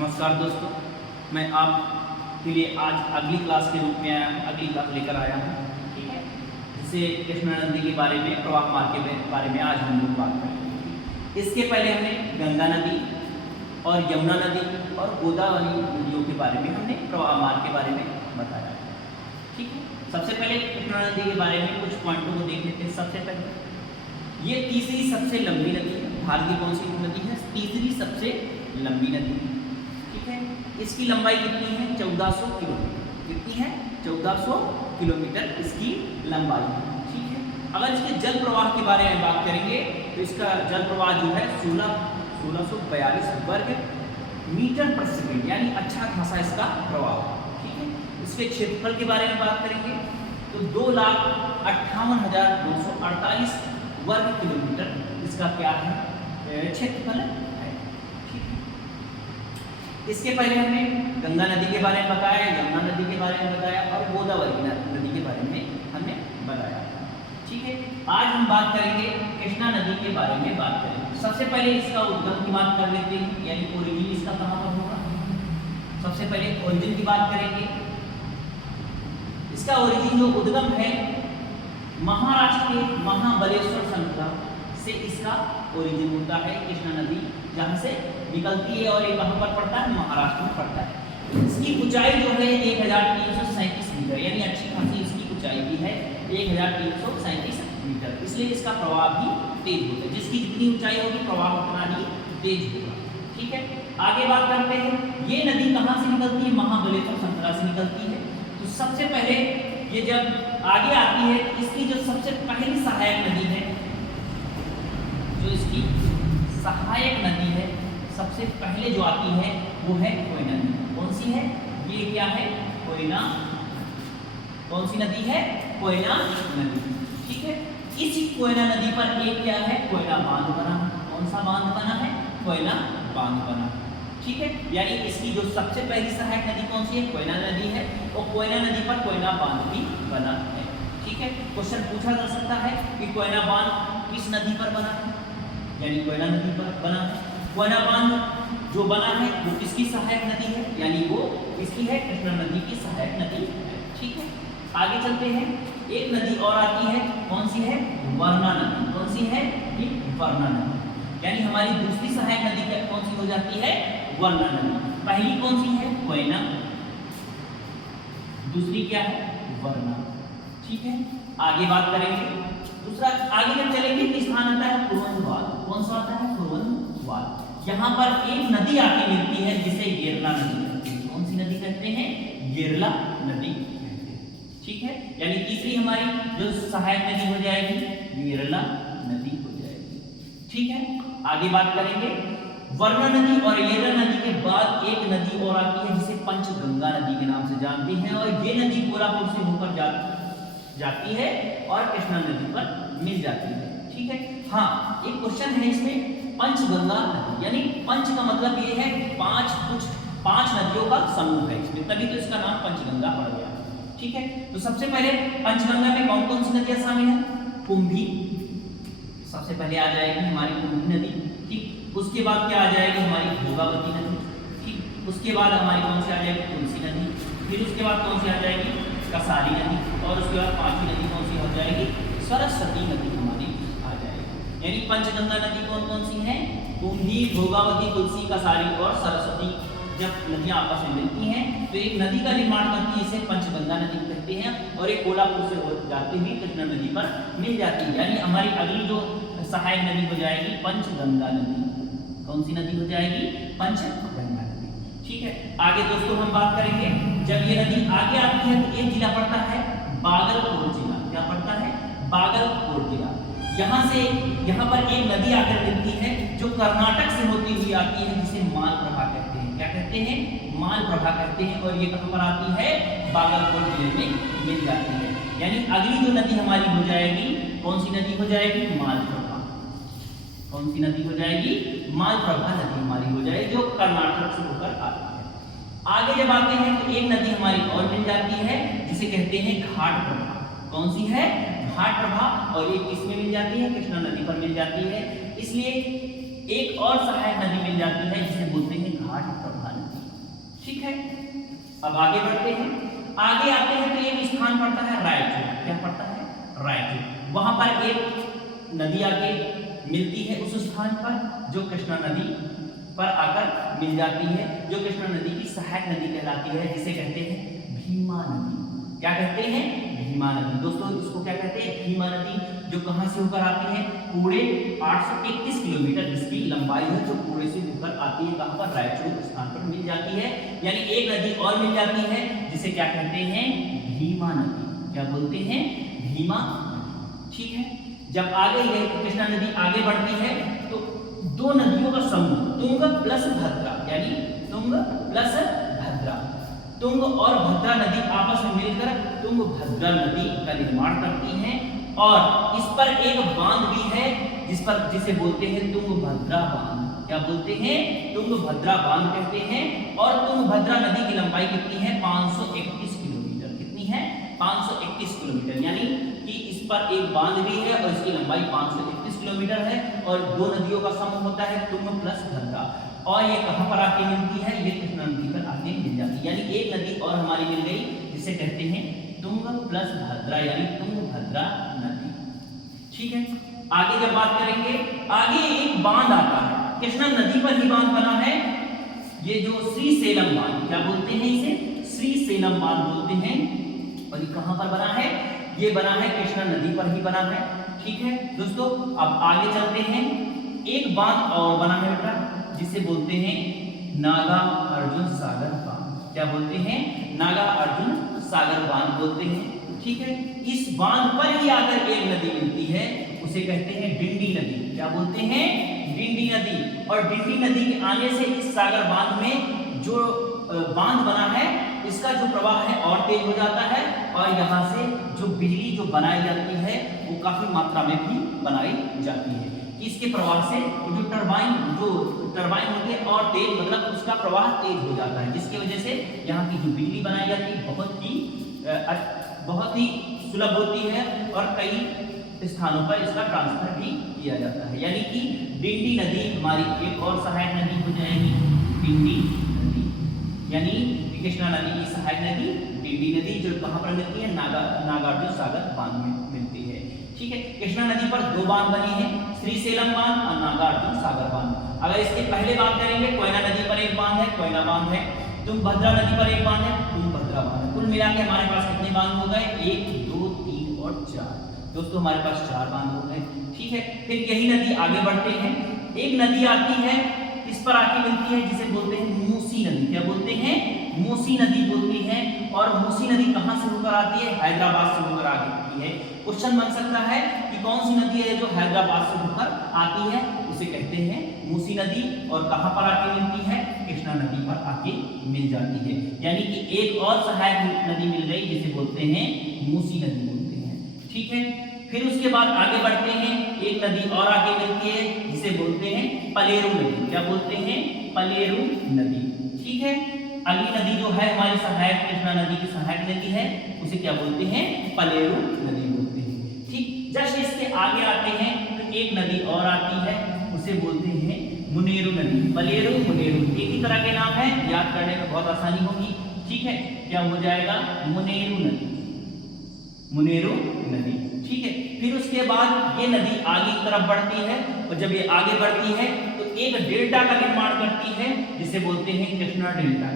नमस्कार दोस्तों, मैं आपके लिए आज अगली क्लास के रूप में आया हूँ, अगली क्लास लेकर आया हूँ। ठीक है, जिससे कृष्णा नदी के बारे में, प्रवाह मार्ग के बारे में आज हम लोग बात करेंगे। इसके पहले हमने गंगा नदी और यमुना नदी और गोदावरी नदियों के बारे में हमने प्रवाह मार्ग के बारे में बताया। ठीक है, सबसे पहले कृष्णा नदी के बारे में कुछ पॉइंटों को देख लेते हैं। सबसे पहले ये तीसरी सबसे लंबी नदी है। भारत की कौन सी नदी है? तीसरी सबसे लंबी नदी है। ठीक है, इसकी लंबाई कितनी है? 1400 किलोमीटर। कितनी है? 1400 किलोमीटर इसकी लंबाई है। ठीक है, अगर इसके जल प्रवाह के बारे में बात करेंगे तो इसका जल प्रवाह जो है 1642 वर्ग मीटर प्रति सेकंड, यानी अच्छा खासा इसका प्रवाह। ठीक है, इसके क्षेत्रफल के बारे में बात करेंगे तो 2,58,248 वर्ग किलोमीटर इसका क्या है? क्षेत्रफल है। ठीक है, इसके पहले हमने गंगा नदी के बारे में बताया, यमुना नदी के बारे में बताया और गोदावरी नदी के बारे में हमने बताया। ठीक है, आज हम बात करेंगे कृष्णा नदी के बारे में बात करेंगे। सबसे पहले इसका उद्गम की बात कर लेते हैं, यानी ओरिजिन इसका कहाँ पर होगा। सबसे पहले ओरिजिन की बात करेंगे। इसका ओरिजिन जो उद्गम है महाराष्ट्र के महाबलेश्वर संकुल से इसका ओरिजिन होता है। कृष्णा नदी जहाँ से निकलती है और ये कहाँ पर पड़ता है? महाराष्ट्र में पड़ता है। इसकी ऊंचाई जो है 1337 मीटर, यानी अच्छी खासी इसकी ऊंचाई भी है 1337 मीटर, इसलिए इसका प्रवाह भी तेज होता है। जिसकी जितनी ऊंचाई होगी प्रवाह उतना ही तेज होगा। ठीक है, आगे बात करते हैं। ये नदी कहाँ से निकलती है? महाबलेश्वर संकुल से निकलती है। तो सबसे पहले ये जब आगे आती है तो इसकी जो सबसे पहली सहायक नदी है, जो इसकी सहायक नदी है सबसे पहले जो आती है वो है कोयना नदी। कौन सी है? ये क्या है? कोयना। कौन सी नदी है? कोयना नदी। ठीक है, इसी कोयना नदी पर एक क्या है? कोयना बांध बना है। कौन सा बांध बना है? कोयना बांध बना है। ठीक है, यानी इसकी जो सबसे पहली सहायक नदी कौन सी है? कोयना नदी है और कोयना नदी पर कोयना बांध भी बना है। ठीक है, क्वेश्चन पूछा जा सकता है कि कोयना बांध किस नदी पर बना है? यानी कोयना नदी पर बना है। कोयना बांध जो बना है वो किसकी सहायक नदी है? यानी वो किसकी है? कृष्णा नदी की सहायक नदी है। ठीक है, आगे चलते हैं। एक नदी और आती है, कौन सी है? वर्णा नदी। कौन सी है? ये वर्णा नदी, यानी हमारी दूसरी सहायक नदी क्या कौन सी हो जाती है? वर्णा नदी। पहली कौन सी है? कोयना, दूसरी क्या है? वर्णा। ठीक है, आगे बात करेंगे। दूसरा आगे जब चलेंगे तो स्थान आता है पुरवंतवाल। कौन सा आता है? पुरवंतवाल। यहाँ पर एक नदी आके मिलती है जिसे येरला नदी कहते हैं। कौन सी नदी कहते हैं? येरला नदी कहते हैं। ठीक है, यानी तीसरी हमारी जो सहायक नदी हो जाएगी येरला नदी हो जाएगी। ठीक है, आगे बात करेंगे। वर्णा नदी और येरला नदी के बाद एक नदी और आती है जिसे पंचगंगा नदी के नाम से जानते हैं, और ये नदी कोल्हापुर से होकर जाती है और कृष्णा नदी पर मिल जाती है। ठीक है, हाँ एक क्वेश्चन है इसमें, पंचगंगा नदी यानी पंच का मतलब ये है पांच नदियों का समूह है इसमें, तभी तो इसका नाम पंचगंगा पड़ गया। ठीक है, तो सबसे पहले पंचगंगा में कौन कौन सी नदियां शामिल है? कुंभी सबसे पहले आ जाएगी हमारी कुंभी नदी। ठीक, उसके बाद क्या आ जाएगी? हमारी भोगावती नदी। ठीक, उसके बाद हमारी कौन सी आ जाएगी? तुलसी नदी। फिर उसके बाद कौन सी आ जाएगी? कसारी नदी। और उसके बाद पांचवी नदी कौन सी हो जाएगी? सरस्वती नदी हमारी आ जाएगी। यानी पंचगंगा नदी कौन कौन सी है? कुंभी, भोगावती, तुलसी, कसारी और सरस्वती। जब नदियां आपस में मिलती हैं तो एक नदी का निर्माण करती है, इसे पंचगंगा नदी कहते हैं, और एक कोल्हापुर से जाती हुई कृष्णा नदी पर मिल जाती है। यानी हमारी अगली जो सहायक नदी हो जाएगी पंचगंगा नदी। कौन सी नदी हो जाएगी? पंचगंगा नदी। ठीक है, आगे दोस्तों हम बात करेंगे। जब ये नदी आगे आती है तो एक जिला पड़ता है बागलकोट जिला। क्या पड़ता है? बागलकोट जिला। यहाँ पर एक नदी आकर मिलती है जो कर्नाटक से होती हुई आती है, जिसे मालप्रभा कहते हैं। क्या कहते हैं? मालप्रभा कहते हैं, और ये कहाँ पर आती है? बागलकोट जिले में मिल जाती है। यानी अगली जो नदी हमारी हो जाएगी, कौन सी नदी हो जाएगी? मालप्रभा। कौन सी नदी हो जाएगी? मालप्रभा नदी हमारी हो जाएगी, जो कर्नाटक से होकर आती है। आगे जब आते हैं तो एक नदी हमारी और मिल जाती है जिसे कहते हैं घाट प्रभा। कौन सी है? घाट प्रभा, और ये किसमें मिल जाती है? कृष्णा नदी पर मिल जाती है। इसलिए एक और सहायक नदी मिल जाती है जिसे बोलते हैं घाट प्रभा नदी। ठीक है, अब आगे बढ़ते हैं। आगे आते हैं तो एक स्थान पड़ता है रायचूर। क्या पड़ता है? रायचूर। वहां पर एक नदी आके मिलती है उस स्थान पर, जो कृष्णा नदी पर आकर मिल जाती है, जो कृष्णा नदी की सहायक नदी कहलाती है, जिसे कहते हैं भीमा नदी। क्या कहते हैं? भीमा नदी। दोस्तों इसको क्या कहते हैं? भीमा नदी, जो कहां से होकर आती है? पूरे 831 किलोमीटर इसकी लंबाई है, जो पूरे से होकर आती है कहां पर? रायचूर स्थान पर मिल जाती है। यानी एक नदी और मिल जाती है, जिसे क्या कहते हैं? भीमा नदी। क्या बोलते हैं? भीमा नदी। ठीक है, जब आगे ये कृष्णा नदी आगे बढ़ती है तो दो नदियों का समूह तुंग प्लस भद्रा, यानी तुंग प्लस भद्रा, तुंग और भद्रा नदी आपस में मिलकर तुंग भद्रा नदी का निर्माण करती हैं। और इस पर एक बांध भी है जिसे बोलते हैं तुंगभद्रा बांध। क्या बोलते हैं? तुंगभद्रा बांध कहते हैं। और तुंगभद्रा नदी की लंबाई कितनी है? 531 किलोमीटर। कितनी है? 531 किलोमीटर। यानी कि इस पर एक बांध भी है और इसकी लंबाई 531 किलोमीटर है। और दो नदियों का समूह होता है तुंग प्लस भद्रा। और ये कहां पर आके मिलती है? ये कृष्णा नदी पर आके मिल जाती है। यानी एक नदी और हमारी मिल गई, जिसे कहते हैं तुंग प्लस भद्रा, यानी तुंगभद्रा नदी। ठीक है, आगे जब बात करेंगे, आगे एक बांध आता है, कृष्णा नदी पर ही बांध बना है, ये जो श्रीसेलम बांध। क्या बोलते हैं इसे? श्रीसेलम बांध बोलते हैं। और ये कहां पर बना है? ये बना है कृष्णा नदी पर ही बना है। ठीक है दोस्तों, अब आगे चलते हैं। एक बांध और बना है बेटा, जिसे बोलते हैं नागार्जुन सागर बांध। क्या बोलते हैं? नागार्जुन सागर बांध बोलते हैं। ठीक है, इस बांध पर ही आकर एक नदी मिलती है, उसे कहते हैं डिंडी नदी। क्या बोलते हैं? डिंडी नदी। और डिंडी नदी के आने से इस सागर बांध में जो बांध बना है, इसका जो प्रवाह है और तेज हो जाता है। और यहाँ से जो बिजली जो बनाई जाती है वो काफी मात्रा में भी बनाई जाती है। इसके प्रवाह से जो टरबाइन होती है और तेज, मतलब उसका प्रवाह तेज हो जाता है, जिसकी वजह से यहाँ की जो बिजली बनाई जाती है बहुत ही सुलभ होती है। और कई स्थानों पर इसका ट्रांसफर भी किया जाता है। यानी कि डिंडी नदी हमारी एक और सहायक नदी हो जाएगी, डिंडी नदी। यानी कृष्णा नदी की सहायक नदी डिंडी नदी, जो कहां पर मिलती है? नागार्जुन सागर बांध में मिलती है। ठीक है, कृष्णा नदी पर दो बांध बनी है, श्रीसेलम बांध और नागार्जुन सागर बांध। अगर इसके पहले बात करेंगे, कोयना नदी पर एक बांध है, कोयना बांध है। तुंगभद्रा नदी पर एक बांध है, तुंगभद्रा बांध है। कुल मिला के हमारे पास कितने बांध हो गए? 1 2 3 और 4। दोस्तों हमारे पास 4 बांध हो गए। ठीक है, फिर यही नदी आगे बढ़ते हैं। एक नदी आती है, इस पर आके मिलती है, जिसे बोलते हैं मूसी नदी। क्या बोलते हैं? मूसी नदी बोलती है। और मूसी नदी कहां से होकर आती है? हैदराबाद से होकर आती है। क्वेश्चन बन सकता है कि कौन सी नदी है जो हैदराबाद से होकर आती है? उसे कहते हैं मूसी नदी। और कहां पर आके मिलती है? कृष्णा नदी पर आके मिल जाती है। यानी कि एक और सहायक नदी मिल गई, जिसे बोलते हैं मूसी नदी बोलते हैं। ठीक है, फिर उसके बाद आगे बढ़ते हैं, एक नदी और आगे मिलती है, जिसे बोलते हैं पलेरू नदी। क्या बोलते हैं? पलेरू नदी। ठीक है, अगली नदी जो है हमारी सहायक कृष्णा नदी की सहायक नदी है, उसे क्या बोलते हैं? पलेरू नदी बोलते हैं। ठीक, जस्ट इसके आगे आते हैं तो एक नदी और आती है, उसे बोलते हैं मुनेरू नदी। पलेरू मुनेरू एक ही तरह के नाम है, याद करने में बहुत आसानी होगी। ठीक है, क्या हो जाएगा? मुनेरू नदी, मुनेरू नदी। ठीक है, फिर उसके बाद ये नदी आगे की तरफ बढ़ती है, और जब ये आगे बढ़ती है तो एक डेल्टा का निर्माण करती है, जिसे बोलते हैं कृष्णा डेल्टा।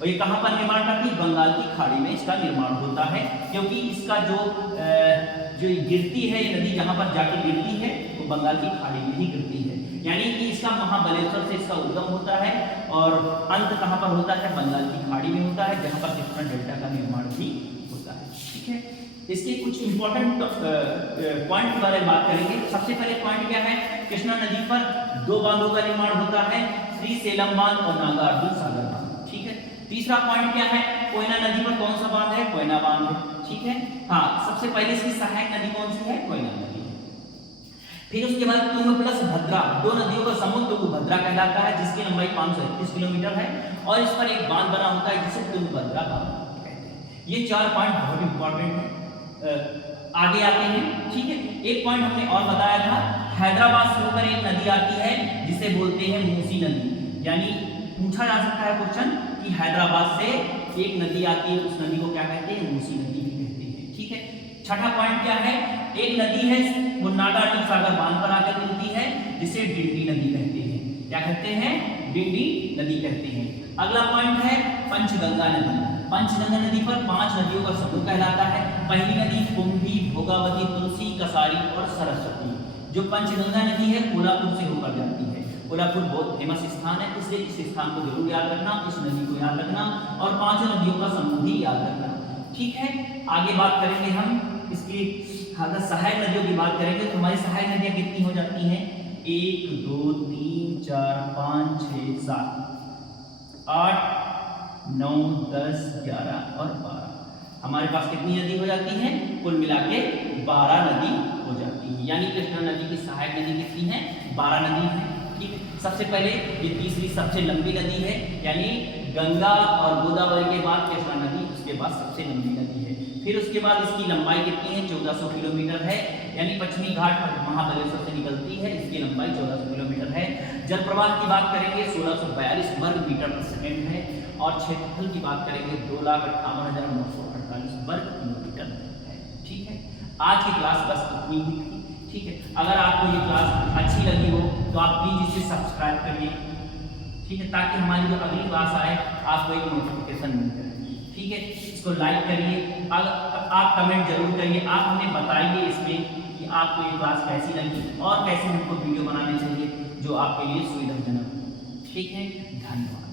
और ये कहां पर निर्माण करती है? बंगाल की खाड़ी में इसका निर्माण होता है, क्योंकि इसका जो गिरती है ये नदी, जहां पर जाके गिरती है वो बंगाल की खाड़ी में ही गिरती है। यानी कि इसका महाबलेश्वर से इसका उद्गम होता है, और अंत कहां पर होता है? बंगाल की खाड़ी में होता है, जहां पर कृष्णा डेल्टा का निर्माण भी होता है। ठीक है, इसके कुछ इंपॉर्टेंट पॉइंट के बारे में बात करेंगे। सबसे पहले पॉइंट क्या है? कृष्णा नदी पर दो बांधों का निर्माण होता है, श्रीसेलम बांध और नागार्जुन सागर बांध। ठीक है, तीसरा पॉइंट क्या है? कोयना नदी पर कौन सा बांध है? कोयना बांध है। ठीक है, हाँ, सबसे पहले इसकी सहायक नदी कौन सी है? कोयना नदी। फिर उसके बाद तुंग प्लस भद्रा, दो नदियों का समूह तुंगभद्रा कहलाता है, जिसकी लंबाई 531 किलोमीटर है। और इस पर एक बांध बना होता है, जिसे तुंगभद्रा बांध कहते हैं। ये 4 पॉइंट बहुत इंपॉर्टेंट है। आगे आते हैं। ठीक है, एक पॉइंट हमने और बताया था, हैदराबाद से होकर एक नदी आती है, जिसे बोलते हैं मूसी नदी। यानी पूछा जा सकता है क्वेश्चन कि हैदराबाद से एक नदी आती है, उस नदी को क्या कहते हैं, मूसी नदी भी कहते हैं। ठीक है, छठा पॉइंट क्या है, एक नदी है वो नागार्जुन सागर बांध पर आकर मिलती है, जिसे डिंडी नदी कहते हैं। क्या कहते हैं, डिंडी नदी कहते हैं। अगला पॉइंट है पंचगंगा नदी। पंचगंगा नदी पर 5 नदियों का समूह कहलाता है। पहली नदी कुंभी, भोगावती, तुलसी, कसारी और सरस्वती। जो पंचगंगा नदी है कोल्हापुर से होकर जाती है। कोल्हापुर बहुत फेमस स्थान है, इसलिए इस स्थान को जरूर याद रखना, इस नदी को याद रखना और 5 नदियों का समूह ही याद रखना। ठीक है, आगे बात करेंगे हम इसकी, अगर सहायक नदियों की बात करेंगे तो हमारी सहायक नदियां कितनी हो जाती हैं, 1 2 3 4 5 6 7 8 9 10 11 और 12। हमारे पास कितनी नदी हो जाती है, कुल मिला के 12 नदी हो जाती है। यानी कृष्णा नदी की सहायक नदी कितनी है, 12 नदी है। ठीक है, सबसे पहले ये तीसरी सबसे लंबी नदी है, यानी गंगा और गोदावरी के बाद कृष्णा नदी उसके बाद सबसे लंबी नदी है। फिर उसके बाद इसकी लंबाई कितनी है, 1400 किलोमीटर है, यानी पश्चिमी घाट महाबलेश्वर से निकलती है, इसकी लंबाई 1400 किलोमीटर है। जल प्रवाह की बात करेंगे 1642 वर्ग मीटर पर सेकेंड है और क्षेत्रफल की बात करेंगे 2,58,948 वर्ग किलोमीटर है। ठीक है, आज की क्लास बस इतनी ही थी। ठीक है, अगर आपको ये क्लास अच्छी लगी हो तो आप प्लीज़ इसे सब्सक्राइब करिए। ठीक है, ताकि हमारी जो अगली क्लास आए आपको एक नोटिफिकेशन मिल जाए। ठीक है, इसको लाइक करिए, आप कमेंट जरूर करिए, आप हमें बताइए इसमें कि आपको ये क्लास कैसी लगी और कैसे हमको वीडियो बनाने चाहिए जो आपके लिए सुविधाजनक हो। ठीक है, धन्यवाद।